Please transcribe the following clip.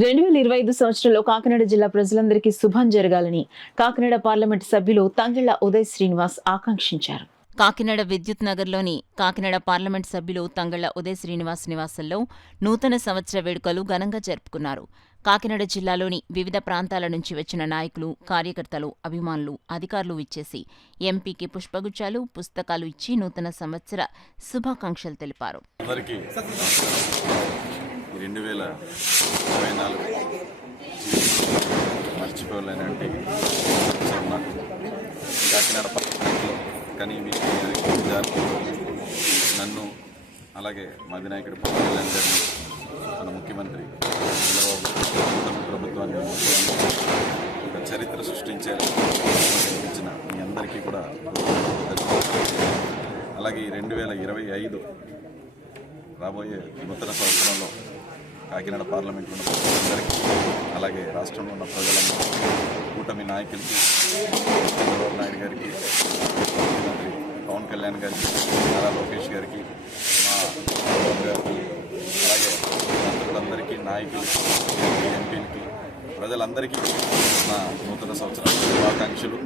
2025 సంవత్సరంలో కాకినాడ జిల్లా ప్రజలందరికీ శుభం జరగాలని కాకినాడ పార్లమెంటు సభ్యులు తంగెళ్ల ఉదయ్ శ్రీనివాస్ ఆకాంక్షించారు. కాకినాడ విద్యుత్ నగర్లోని కాకినాడ పార్లమెంట్ సభ్యులు తంగళ్ల ఉదయ్ శ్రీనివాస్ నివాసంలో నూతన సంవత్సర వేడుకలు ఘనంగా జరుపుకున్నారు. కాకినాడ జిల్లాలోని వివిధ ప్రాంతాల నుంచి వచ్చిన నాయకులు, కార్యకర్తలు, అభిమానులు, అధికారులు ఇచ్చేసి ఎంపీకి పుష్పగుచ్చాలు, పుస్తకాలు ఇచ్చి నూతన సంవత్సర శుభాకాంక్షలు తెలిపారు. 2024 మర్చిపోలేనంటే కాకినాడ పట్టణంలో కానీ నన్ను అలాగే మా వినాయకుడి పవన్ కళ్యాణ్ గారిని మన ముఖ్యమంత్రి చంద్రబాబు ప్రభుత్వాన్ని ఒక చరిత్ర సృష్టించారు కనిపించిన మీ అందరికీ కూడా అలాగే 2025 రాబోయే నూతన సంవత్సరంలో కాకినాడ పార్లమెంట్లో ఉన్న ప్రజలందరికీ అలాగే రాష్ట్రంలో ఉన్న ప్రజలందరూ కూటమి నాయకులకి చంద్రబాబు నాయుడు గారికి ముఖ్యమంత్రి పవన్ కళ్యాణ్ గారికి నారా లోకేష్ గారికి మా గారికి అలాగే మంత్రులందరికీ నాయకులకి ఎంపీలకి ప్రజలందరికీ నా నూతన సంవత్సరం శుభాకాంక్షలు.